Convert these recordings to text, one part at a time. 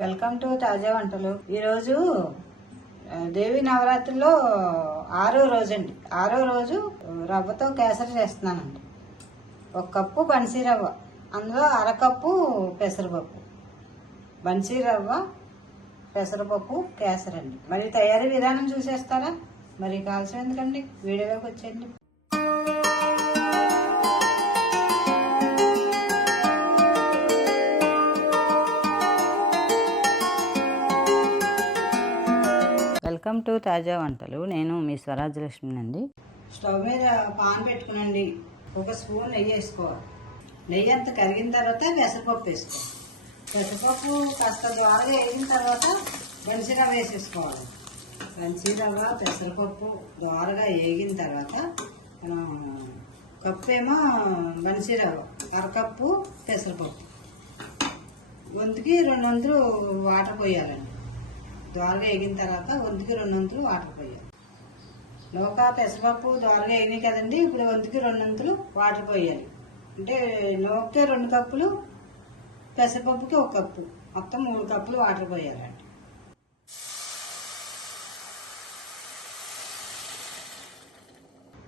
Welcome to తాజా వంటలు. ఈరోజు దేవి నవరాత్రిలో ఆరో రోజు అండి ఆరో రోజు రవ్వతో కేసరి చేస్తున్నానండి. ఒక కప్పు బన్సీ రవ్వ అందులో అరకప్పు పెసరపప్పు. బన్సీ రవ్వ పెసరపప్పు కేసరి అండి మరి తయారీ విధానం చూసేస్తారా? మరి కావాల్సిన ఎందుకండి? వీడియోలోకి వచ్చేయండి. వెల్కమ్ టు తాజా వంటలు. నేను మీ స్వరాజ్యలక్ష్మి అండి స్టవ్ మీద పాన్ పెట్టుకునండి. ఒక స్పూన్ నెయ్యి వేసుకోవాలి. నెయ్యి అంత కరిగిన తర్వాత పెసరపప్పు వేసుకోవాలి. పెసరపప్పు కాస్త ద్వారగా వేగిన తర్వాత బన్సీరవ్వ వేసేసుకోవాలి. బన్సీరవ్వ పెసరపప్పు ద్వారగా వేగిన తర్వాత మనం కప్పు ఏమో బన్సీరవ్వ అరకప్పు పెసరపప్పు. గొంతుకి రెండు వందలు వాటర్ పోయాలండి. దోరగా వేగిన తర్వాత వంతుకి రెండు వంతులు వాటర్ పోయాలి. నౌక పెసరపప్పు దోరగా వేగినాయి కదండి ఇప్పుడు వంతుకి రెండు వంతులు వాటర్ పోయాలి. అంటే నూకకి రెండు కప్పులు పెసరపప్పుకి ఒక కప్పు. మొత్తం మూడు కప్పులు వాటర్ పోయాలండి.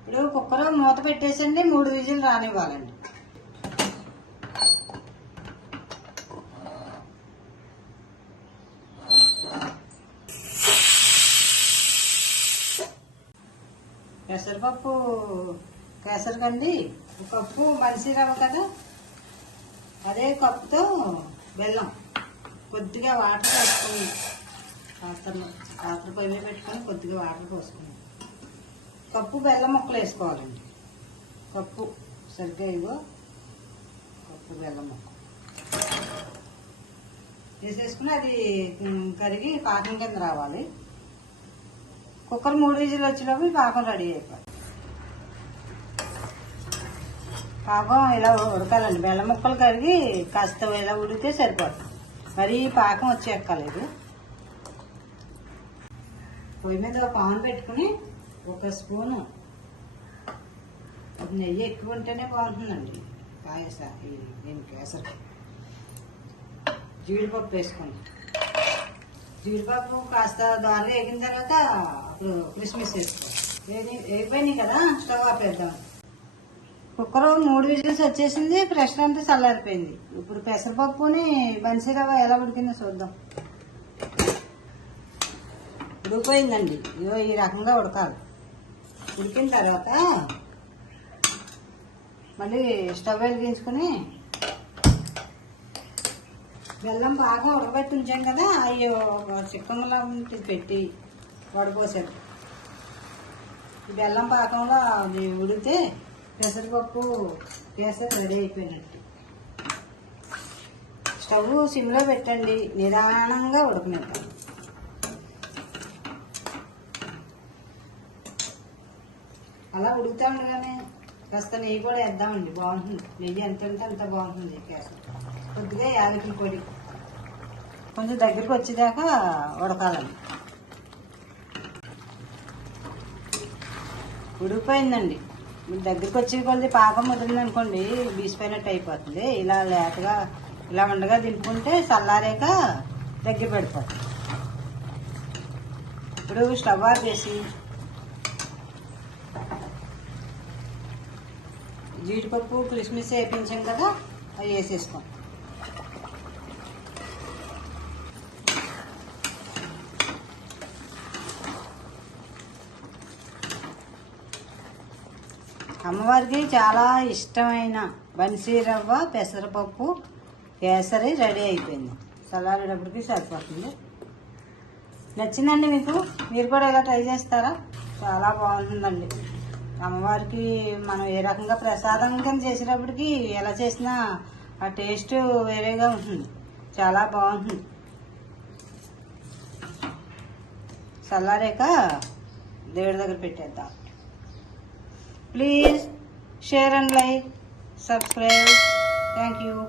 ఇప్పుడు కుక్కర్ మూత పెట్టేసండి మూడు విజిల్ రానివ్వాలండి. పెసరపప్పు కేసరికండి కప్పు మనిషి రవ్వ కదా. అదే కప్పుతో బెల్లం. కొద్దిగా వాటర్ పోసుకుని పాత్ర పాత్ర పొయ్యి మీద పెట్టుకొని కొద్దిగా వాటర్ పోసుకుని. కప్పు బెల్లం ముక్కలు వేసుకోవాలండి. కప్పు సరిగ్గా ఇగో కప్పు బెల్లం ముక్క. వేసేసుకుని అది కరిగి పాకం కింద రావాలి. కుక్కర్ మూడు విజులు వచ్చినప్పుడు ఈ పాకం రెడీ అయిపోయి పాకం ఇలా ఉడకాలండి. బెల్లం ముక్కలు కరిగి కాస్త ఇలా ఉడితే సరిపోతుంది. మరి పాకం వచ్చి ఎక్కలేదు పొయ్యి మీద పాన్ పెట్టుకుని ఒక స్పూను నెయ్యి ఎక్కువ ఉంటేనే బాగుంటుందండి. పాయస నేను కేసరికి. కేసరి జీడిపప్పు వేసుకోండి. జీడిపప్పు కాస్త దారిలో వేగిన తర్వాత కిస్మిస్ వేసుకోవాలి వేగిపోయినాయి కదా స్టవ్ ఆపేద్దాం కుక్కర్ మూడు విజిల్స్ వచ్చేసింది ప్రెషర్ అంతా చల్లారిపోయింది. ఇప్పుడు పెసరపప్పుని బన్సీరవ ఎలా ఉడికిందో చూద్దాం. ఉడిపోయిందండి ఇదో ఈ రకంగా ఉడకాలి. ఉడికిన తర్వాత మళ్ళీ స్టవ్ వెలిగించుకొని బెల్లం బాగా ఉడకబెట్టి ఉంచాం కదా అయ్యో చిక్కమలా పెట్టి. వడపోసాను ఈ బెల్లం పాకంలో అది ఉడితే పెసరపప్పు కేసరి రెడీ అయిపోయినట్టు. స్టవ్ సిమ్లో పెట్టండి నిదానంగా ఉడకనిద్దాం అలా ఉడుకుతా ఉండగానే కాస్త నెయ్యి కూడా వేద్దామండి బాగుంటుంది. నెయ్యి ఎంత ఉంటే అంత బాగుంటుంది కేసరి. కొద్దిగా యాలకుల పొడి. కొంచెం దగ్గరికి వచ్చేదాకా ఉడకాలండి. ఉడికిపోయిందండి. మీరు దగ్గరికి వచ్చే కొద్ది పాకం వదిలిందనుకోండి బీసిపోయినట్టు అయిపోతుంది. ఇలా లేతగా ఇలా ఉండగా దింపుకుంటే చల్లారాక దగ్గర పెడిపోతుంది. ఇప్పుడు స్టవ్ ఆపేసి జీడిపప్పు కిస్మిస్ వేయించాం కదా అవి వేసేసుకోండి. అమ్మవారికి చాలా ఇష్టమైన బన్సీ రవ్వ పెసరపప్పు కేసరి రెడీ అయిపోయింది. చల్లారేటప్పటికి సరిపోతుంది. నచ్చిందండి మీకు? మీరు కూడా ఇలా ట్రై చేస్తారా? చాలా బాగుంటుందండి. అమ్మవారికి మనం ఏ రకంగా ప్రసాదం కింద చేసేటప్పటికి ఎలా చేసినా ఆ టేస్ట్ వేరేగా ఉంటుంది. చాలా బాగుంటుంది. చల్లారాక దేవుడి దగ్గర పెట్టేద్దాం. Please share and like, subscribe. Thank you.